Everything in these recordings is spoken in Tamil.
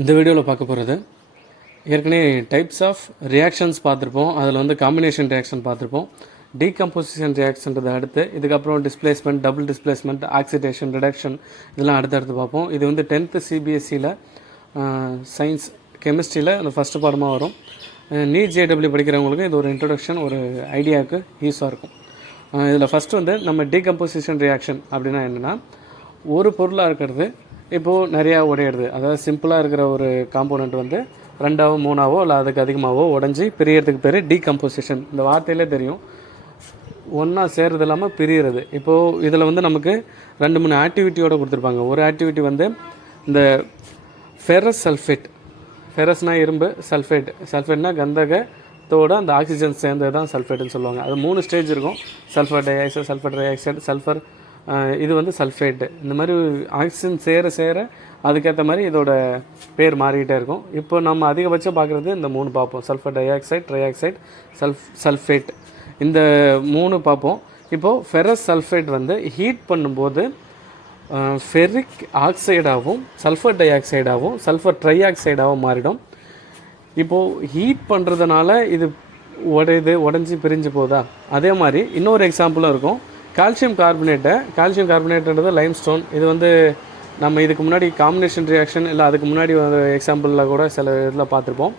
இந்த வீடியோவில் பார்க்க போகிறது ஏற்கனவே டைப்ஸ் ஆஃப் ரியாக்ஷன்ஸ் பார்த்துருப்போம். அதில் வந்து காம்பினேஷன் ரியாக்ஷன் பார்த்துருப்போம். டீகம்போசிஷன் ரியாக்ஷன்றது அடுத்து, இதுக்கப்புறம் displacement, double displacement, oxidation, reduction இதெல்லாம் அடுத்தடுத்து பார்ப்போம். இது வந்து 10th சிபிஎஸ்சியில் சயின்ஸ் கெமிஸ்ட்ரியில் அந்த ஃபஸ்ட்டு பாடமாக வரும். நீட் ஜேடபிள்யூ படிக்கிறவங்களுக்கு இது ஒரு இன்ட்ரொடக்ஷன், ஒரு ஐடியாவுக்கு யூஸாக இருக்கும். இதில் ஃபஸ்ட்டு வந்து நம்ம டீகம்போசிஷன் ரியாக்ஷன் அப்படின்னா என்னென்னா, ஒரு பொருளாக இருக்கிறது இப்போது நிறையா உடையிறது. அதாவது சிம்பிளாக இருக்கிற ஒரு காம்போனண்ட் வந்து ரெண்டாவோ மூணாவோ இல்லை அதுக்கு அதிகமாகவோ உடஞ்சி பிரியறதுக்கு பேர் டீகம்போசிஷன். இந்த வார்த்தையிலே தெரியும், ஒன்றா சேர்றது இல்லாமல் பிரிகிறது. இப்போது இதில் வந்து நமக்கு 2-3 ஆக்டிவிட்டியோடு கொடுத்துருப்பாங்க. ஒரு ஆக்டிவிட்டி வந்து இந்த ஃபெரஸ் சல்ஃபேட், ஃபெரஸ்னால் இரும்பு, சல்ஃபேட்னா கந்தகத்தோடு அந்த ஆக்சிஜன் சேர்ந்தது தான் சல்ஃபேட்டுன்னு சொல்லுவாங்க. அது 3 ஸ்டேஜ் இருக்கும். Sulphur di oxide, sulphur try oxide, sulphur, இது வந்து சல்ஃபேட்டு. இந்த மாதிரி ஆக்சிஜன் சேர அதுக்கேற்ற மாதிரி இதோட பேர் மாறிக்கிட்டே இருக்கும். இப்போ நம்ம அதிகபட்சம் பார்க்குறது இந்த 3 பார்ப்போம். Sulphur dioxide, trioxide, sulphate, இந்த 3 பார்ப்போம். இப்போது ஃபெரஸ் சல்ஃபேட் வந்து ஹீட் பண்ணும்போது ஃபெரிக் ஆக்சைடாகவும் சல்ஃபர் டை ஆக்சைடாகவும் சல்ஃபர் ட்ரை ஆக்சைடாகவும் மாறிடும். இப்போது ஹீட் பண்ணுறதுனால இது உடஞ்சி பிரிஞ்சு போதா? அதே மாதிரி இன்னொரு எக்ஸாம்பிளும் இருக்கும். கால்சியம் கார்பனேட்டுன்றது லைம்ஸ்டோன். இது வந்து நம்ம இதுக்கு முன்னாடி காம்பினேஷன் ரியாக்ஷன் இல்லை அதுக்கு முன்னாடி ஒரு எக்ஸாம்பிளில் கூட சில இதில் பார்த்துருப்போம்.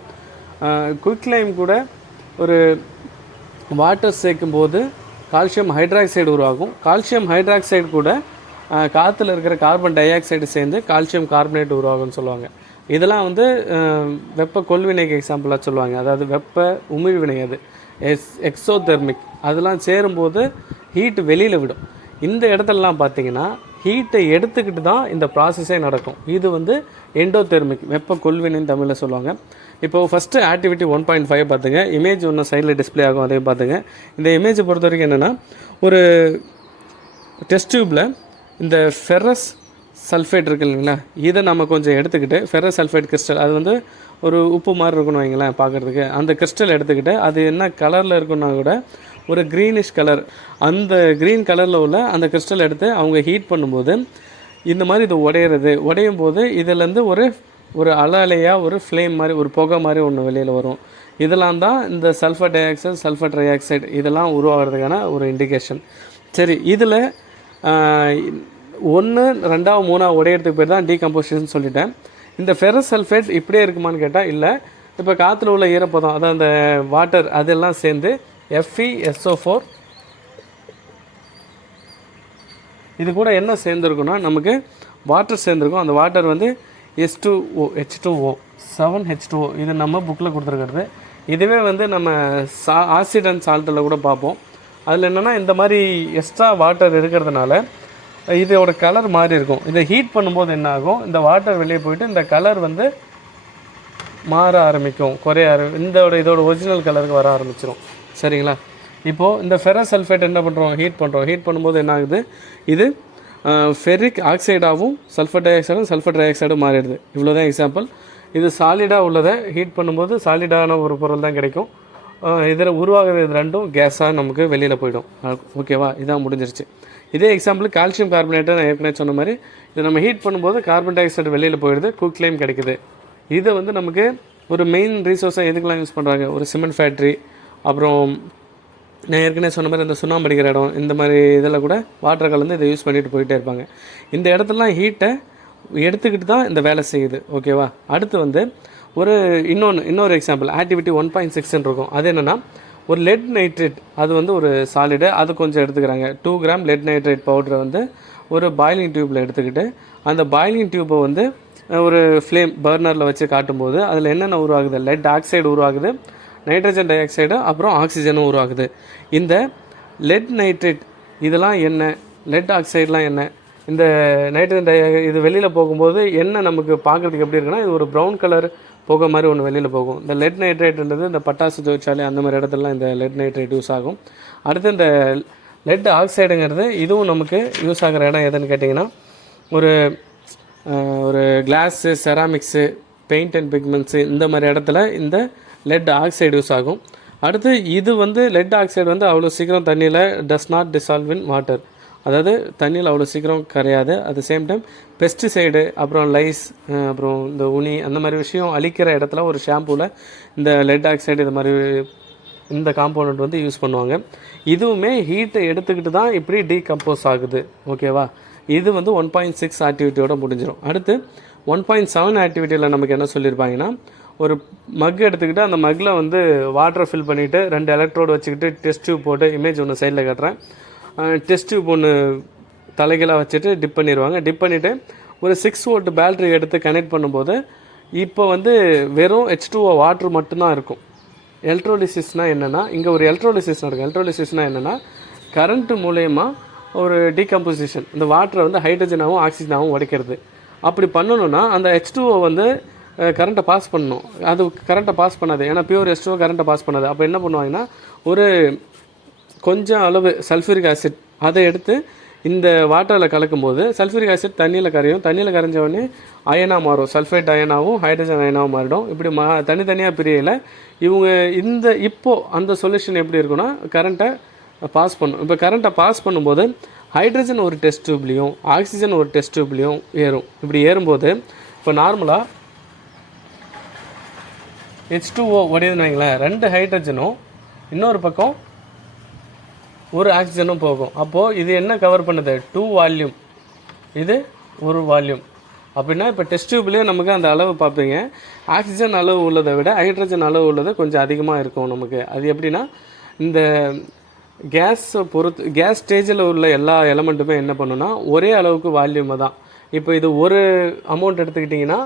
குயிக் லைம் கூட ஒரு வாட்டர் சேர்க்கும்போது கால்சியம் ஹைட்ராக்சைடு உருவாகும். கால்சியம் ஹைட்ராக்சைடு கூட காற்றுல இருக்கிற கார்பன் டை ஆக்சைடு சேர்ந்து கால்சியம் கார்பனேட் உருவாகும்னு சொல்லுவாங்க. இதெல்லாம் வந்து வெப்ப கொள்வினைக்கு எக்ஸாம்பிளாக சொல்லுவாங்க. அதாவது வெப்ப உமிழ்வினை, அது எக்ஸோதெர்மிக். அதெல்லாம் சேரும்போது ஹீட் வெளியில் விடும். இந்த இடத்துலலாம் பார்த்திங்கன்னா ஹீட்டை எடுத்துக்கிட்டு தான் இந்த ப்ராசஸே நடக்கும். இது வந்து எண்டோதெர்மிக், வெப்ப கொள்வினைன்னு தமிழில் சொல்லுவாங்க. இப்போது ஃபஸ்ட்டு ஆக்டிவிட்டி 1.5 பார்த்துங்க. இமேஜ் ஒன்று சைடில் டிஸ்பிளே ஆகும், அதையும் பார்த்துங்க. இந்த இமேஜை பொறுத்த வரைக்கும் என்னென்னா, ஒரு டெஸ்ட் டியூப்பில் இந்த ஃபெரஸ் சல்ஃபேட் இருக்குது இல்லைங்களா, இதை நம்ம கொஞ்சம் எடுத்துக்கிட்டு, ஃபெரஸ் சல்ஃபேட் கிறிஸ்டல், அது வந்து ஒரு உப்பு மாதிரி இருக்குன்னு வைங்களேன் பார்க்குறதுக்கு. அந்த கிறிஸ்டல் எடுத்துக்கிட்டு அது என்ன கலரில் இருக்குன்னா கூட ஒரு க்ரீனிஷ் கலர், அந்த க்ரீன் கலரில் உள்ள அந்த கிறிஸ்டல் எடுத்து அவங்க ஹீட் பண்ணும்போது இந்த மாதிரி இது உடையும் போது இதிலேருந்து ஒரு அலையாக ஒரு ஃப்ளேம் மாதிரி, ஒரு புகை மாதிரி ஒன்று வெளியில் வரும். இதெல்லாம் தான் இந்த sulphur di oxide, sulphur try oxide இதெல்லாம் உருவாகிறதுக்கான ஒரு இண்டிகேஷன். சரி, இதில் 1, 2, 3 உடையிறதுக்கு பேர் தான் டீகம்போசிஷன் சொல்லிட்டேன். இந்த ஃபெரஸ் சல்ஃபேட் இப்படியே இருக்குமான்னு கேட்டால் இல்லை. இப்போ காற்றுல உள்ள ஈரப்பதம், அதான் அந்த வாட்டர், அதெல்லாம் சேர்ந்து FeSO4, இது கூட என்ன சேர்ந்துருக்குன்னா நமக்கு வாட்டர் சேர்ந்துருக்கும். அந்த வாட்டர் வந்து H2O, 7H2O. இது நம்ம புக்கில் கொடுத்துருக்கிறது. இதுவே வந்து நம்ம ஆசிட் அண்ட் சால்ட்டில் கூட பார்ப்போம். அதில் என்னென்னா, இந்த மாதிரி எக்ஸ்ட்ரா வாட்டர் இருக்கிறதுனால இதோட கலர் மாறி இருக்கும். இதை ஹீட் பண்ணும்போது என்ன ஆகும், இந்த வாட்டர் வெளியே போயிட்டு இந்த கலர் வந்து மாற ஆரம்பிக்கும், இதோட ஒரிஜினல் கலருக்கு வர ஆரம்பிச்சிடும். சரிங்களா? இப்போது இந்த ஃபெரஸ் சல்ஃபேட் என்ன பண்ணுறோம், ஹீட் பண்ணும்போது என்ன ஆகுது, இது ஃபெரிக் ஆக்சைடாகவும் சல்ஃபர் டை ஆக்சைடும் சல்ஃபர் ட்ரை ஆக்சைடும் மாறிடுது. இவ்வளோ தான் எக்ஸாம்பிள். இது சாலிடாக உள்ளதை ஹீட் பண்ணும்போது சாலிடான ஒரு பொருள் தான் கிடைக்கும். இதில் உருவாகிறது இது ரெண்டும் கேஸாக நமக்கு வெளியில் போயிடும். ஓகேவா? இதான் முடிஞ்சிருச்சு. இதே எக்ஸாம்பிள் கால்சியம் கார்பனேட்டை நான் ஏற்கனவே சொன்ன மாதிரி, இதை நம்ம ஹீட் பண்ணும்போது கார்பன் டை ஆக்சைடு வெளியில் போயிடுது, குயிக் லைம் கிடைக்குது. இதை வந்து நமக்கு ஒரு மெயின் ரிசோர்ஸாக எதுக்கெலாம் யூஸ் பண்ணுறாங்க, ஒரு சிமெண்ட் ஃபேக்ட்ரி, அப்புறம் நான் ஏற்கனவே சொன்ன மாதிரி இந்த சுண்ணாம்பு அடிக்கிற இடம், இந்த மாதிரி இதில் கூட வாட்டர் கலந்து இதை யூஸ் பண்ணிட்டு போயிட்டே இருப்பாங்க. இந்த இடத்துலலாம் ஹீட்டை எடுத்துக்கிட்டு தான் இந்த வேலை செய்யுது. ஓகேவா? அடுத்து வந்து இன்னொரு எக்ஸாம்பிள் ஆக்டிவிட்டி 1.6 இருக்கும். அது என்னென்னா, ஒரு லெட் நைட்ரேட், அது வந்து ஒரு சாலிடு, அது கொஞ்சம் எடுத்துக்கிறாங்க. 2 கிராம் லெட் நைட்ரேட் பவுடரை வந்து ஒரு பாயிலிங் டியூப்பில் எடுத்துக்கிட்டு, அந்த பாயிலிங் டியூப்பை வந்து ஒரு ஃப்ளேம் பர்னரில் வச்சு காட்டும்போது அதில் என்னென்ன உருவாகுது, லெட் ஆக்சைடு உருவாகுது, நைட்ரஜன் டை ஆக்சைடு, அப்புறம் ஆக்சிஜனும் உருவாகுது. இந்த லெட் நைட்ரேட் இதெல்லாம் என்ன, லெட் ஆக்சைடெலாம் என்ன, இந்த நைட்ரஜன் டை இது வெளியில் போகும்போது என்ன நமக்கு பார்க்குறதுக்கு எப்படி இருக்குன்னா, இது ஒரு ப்ரௌன் கலர் புகை மாதிரி ஒன்று வெளியில் போகும். இந்த லெட் நைட்ரேட்ன்றது இந்த பட்டாசு தொழிற்சாலை அந்த மாதிரி இடத்துலலாம் இந்த லெட் நைட்ரேட் யூஸ் ஆகும். அடுத்து இந்த லெட் ஆக்சைடுங்கிறது இதுவும் நமக்கு யூஸ் ஆகிற இடம் எதுன்னு கேட்டிங்கன்னா, ஒரு கிளாஸு, செராமிக்ஸு, பெயிண்ட் அண்ட் பிக்மெண்ட்ஸு இந்த மாதிரி இடத்துல இந்த லெட் ஆக்சைடு யூஸ் ஆகும். அடுத்து இது வந்து லெட் ஆக்சைடு வந்து அவ்வளோ சீக்கிரம் தண்ணியில் does not dissolve in water. அதாவது தண்ணியில் அவ்வளோ சீக்கிரம் கரையாது. At the same time pesticide, அப்புறம் லைஸ், அப்புறம் இந்த உனி அந்த மாதிரி விஷயம் அழிக்கிற இடத்துல ஒரு ஷாம்பூவில் இந்த லெட் ஆக்சைடு இது மாதிரி இந்த காம்போனண்ட் வந்து யூஸ் பண்ணுவாங்க. இதுவுமே ஹீட்டை எடுத்துக்கிட்டு தான் இப்படி டீகம்போஸ் ஆகுது. ஓகேவா? இது வந்து 1.6 ஆக்டிவிட்டியோட முடிஞ்சிடும். அடுத்து 1.7 ஆக்டிவிட்டியில் நமக்கு என்ன சொல்லியிருப்பாங்கன்னா, ஒரு மக் எடுத்துக்கிட்டு அந்த மக்கில் வந்து வாட்டரை ஃபில் பண்ணிவிட்டு 2 எலக்ட்ரோடு வச்சுக்கிட்டு டெஸ்ட் டியூப் போட்டு இமேஜ் ஒன்று சைடில் காட்டுறேன். டெஸ்ட் டியூப் ஒன்று தலைகளாக வச்சுட்டு டிப் பண்ணிடுவாங்க. டிப் பண்ணிவிட்டு ஒரு 6 வோல்ட் பேட்ரி எடுத்து கனெக்ட் பண்ணும்போது இப்போ வந்து வெறும் H2O வாட்ரு மட்டும்தான் இருக்கும். எலக்ட்ரோலிசிஸ்னால் என்னென்னா, இங்கே ஒரு எலக்ட்ரோலிசிஸ் நடக்கும். எலக்ட்ரோலிசிஸ்னால் என்னென்னா, கரண்ட்டு மூலயமா ஒரு டீகம்போசிஷன், இந்த வாட்டரை வந்து ஹைட்ரஜனாகவும் ஆக்சிஜனாகவும் உடைக்கிறது. அப்படி பண்ணணுன்னா அந்த H2O வந்து கரண்ட்டை பாஸ் பண்ணணும். அது கரண்ட்டை பாஸ் பண்ணாது, ஏன்னா பியூர் H2O கரண்ட்டை பாஸ் பண்ணாது. அப்போ என்ன பண்ணுவாங்கன்னா, ஒரு கொஞ்சம் அளவு சல்ஃபூரிக் ஆசிட் அதை எடுத்து இந்த வாட்டரில் கலக்கும்போது சல்ஃபூரிக் ஆசிட் தண்ணியில் கரையும். தண்ணியில் கரைஞ்சவொடனே அயனாக மாறும். சல்ஃபேட் அயனாகவும் ஹைட்ரஜன் அயனாகவும் மாறிடும். இப்படி தனித்தனியாக பிரியல இவங்க இப்போது அந்த சொல்யூஷன் எப்படி இருக்குன்னா, கரண்ட்டை பாஸ் பண்ணும். இப்போ கரண்ட்டை பாஸ் பண்ணும்போது ஹைட்ரஜன் ஒரு டெஸ்ட் டியூப்லேயும் ஆக்சிஜன் ஒரு டெஸ்ட் டியூப்லேயும் ஏறும். இப்படி ஏறும்போது இப்போ நார்மலாக H2O உடையதுன்னு வைங்களேன், 2 ஹைட்ரஜனும் இன்னொரு பக்கம் ஒரு ஆக்சிஜனும் போகும். அப்போது இது என்ன கவர் பண்ணுது? 2 வால்யூம், இது 1 வால்யூம். அப்படின்னா இப்போ டெஸ்ட் டியூப்லேயே நமக்கு அந்த அளவு பார்ப்பீங்க, ஆக்சிஜன் அளவு உள்ளதை விட ஹைட்ரஜன் அளவு உள்ளது கொஞ்சம் அதிகமாக இருக்கும் நமக்கு. அது எப்படின்னா, இந்த கேஸ் ஸ்டேஜில் உள்ள எல்லா எலமெண்ட்டுமே என்ன பண்ணுன்னா ஒரே அளவுக்கு வால்யூமை தான். இப்போ இது ஒரு அமௌண்ட் எடுத்துக்கிட்டிங்கன்னா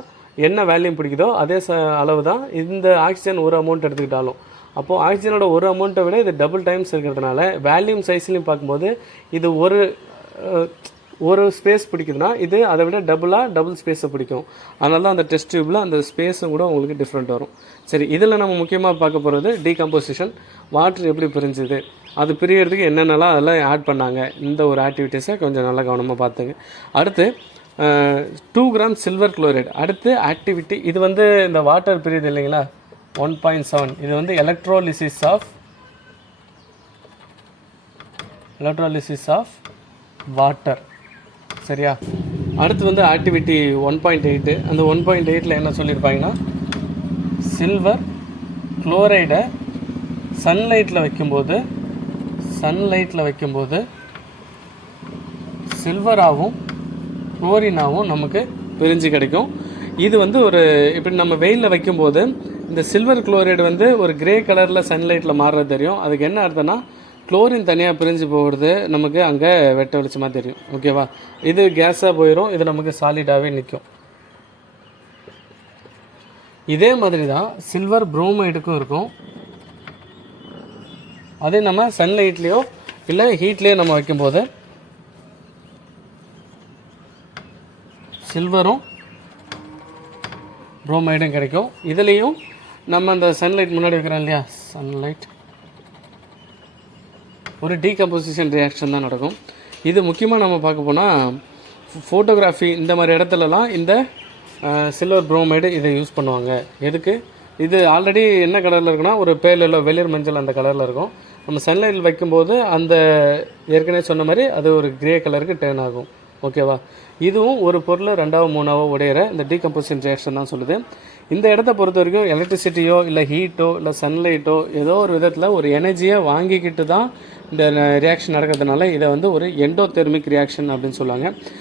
என்ன வேல்யூம் பிடிக்குதோ அதே அளவு தான் இந்த ஆக்சிஜன் ஒரு அமௌண்ட் எடுத்துக்கிட்டாலும். அப்போது ஆக்சிஜனோட ஒரு அமௌண்ட்டை விட இது டபுள் டைம்ஸ் இருக்கிறதுனால வேல்யூம் சைஸ்லையும் பார்க்கும்போது இது ஒரு ஸ்பேஸ் பிடிக்குதுன்னா இது அதை விட டபுள் ஸ்பேஸை பிடிக்கும். அதனால தான் அந்த டெஸ்ட் டியூப்பில் அந்த ஸ்பேஸும் கூட உங்களுக்கு டிஃப்ரெண்ட் வரும். சரி, இதில் நம்ம முக்கியமாக பார்க்க போகிறது டீகம்போசிஷன், வாட்டர் எப்படி பிரிஞ்சுது, அது பிரியறதுக்கு என்னென்னலாம் அதெல்லாம் ஆட் பண்ணாங்க. இந்த ஒரு ஆக்டிவிட்டீஸை கொஞ்சம் நல்லா கவனமாக பார்த்துங்க. அடுத்து 2 கிராம் சில்வர் குளோரைடு. அடுத்து ஆக்டிவிட்டி, இது வந்து இந்த வாட்டர் பிரியுது இல்லைங்களா, 1.7. இது வந்து எலக்ட்ரோலிசிஸ் ஆஃப் வாட்டர். சரியா? அடுத்து வந்து ஆக்டிவிட்டி 1.8. அந்த 1.8ல் என்ன சொல்லியிருப்பாங்கன்னா, சில்வர் குளோரைடை சன்லைட்டில் வைக்கும்போது சில்வராகவும் குளோரினாவும் நமக்கு பிரிஞ்சு கிடைக்கும். இது வந்து ஒரு இப்படி நம்ம வெயிலில் வைக்கும்போது இந்த சில்வர் குளோரைடு வந்து ஒரு கிரே கலரில் சன்லைட்டில் மாறுறது தெரியும். அதுக்கு என்ன அர்த்தம்னா, குளோரின் தனியாக பிரிஞ்சு போகிறது நமக்கு அங்கே வெட்ட வெளிச்சமாக தெரியும். ஓகேவா? இது கேஸாக போயிடும், இது நமக்கு சாலிடாகவே நிற்கும். இதே மாதிரி தான் சில்வர் புரோமைடுக்கும் இருக்கும். அதே நம்ம சன்லைட்லேயோ இல்லை ஹீட்லேயோ நம்ம வைக்கும்போது சில்வரும் புரோமைடும் கிடைக்கும். இதுலேயும் நம்ம அந்த சன்லைட் முன்னாடி வைக்கிறோம் இல்லையா, சன்லைட் ஒரு டீகம்போசிஷன் ரியாக்ஷன் தான் நடக்கும். இது முக்கியமாக நம்ம பார்க்க போனால் ஃபோட்டோகிராஃபி இந்த மாதிரி இடத்துலலாம் இந்த சில்வர் புரோமைடு இதை யூஸ் பண்ணுவாங்க. எதுக்கு? இது ஆல்ரெடி என்ன கலரில் இருக்குன்னா ஒரு பேல் எல்லோ, வெளிர் மஞ்சள் அந்த கலரில் இருக்கும். நம்ம சன்லைட்டில் வைக்கும்போது அந்த ஏற்கனவே சொன்ன மாதிரி அது ஒரு கிரே கலருக்கு டேர்ன் ஆகும். ஓகேவா? இதுவும் ஒரு பொருளை 2ஆவோ 3ஆவோ உடையிற இந்த டீகம்போசிஷன் ரியாக்ஷன் தான் சொல்லுது. இந்த இடத்த பொறுத்த வரைக்கும் எலக்ட்ரிசிட்டியோ இல்லை ஹீட்டோ இல்லை சன்லைட்டோ ஏதோ ஒரு விதத்தில் ஒரு எனர்ஜியை வாங்கிக்கிட்டு தான் இந்த ரியாக்ஷன் நடக்கிறதுனால இதை வந்து ஒரு எண்டோதெர்மிக் ரியாக்ஷன் அப்படின்னு சொல்லுவாங்க.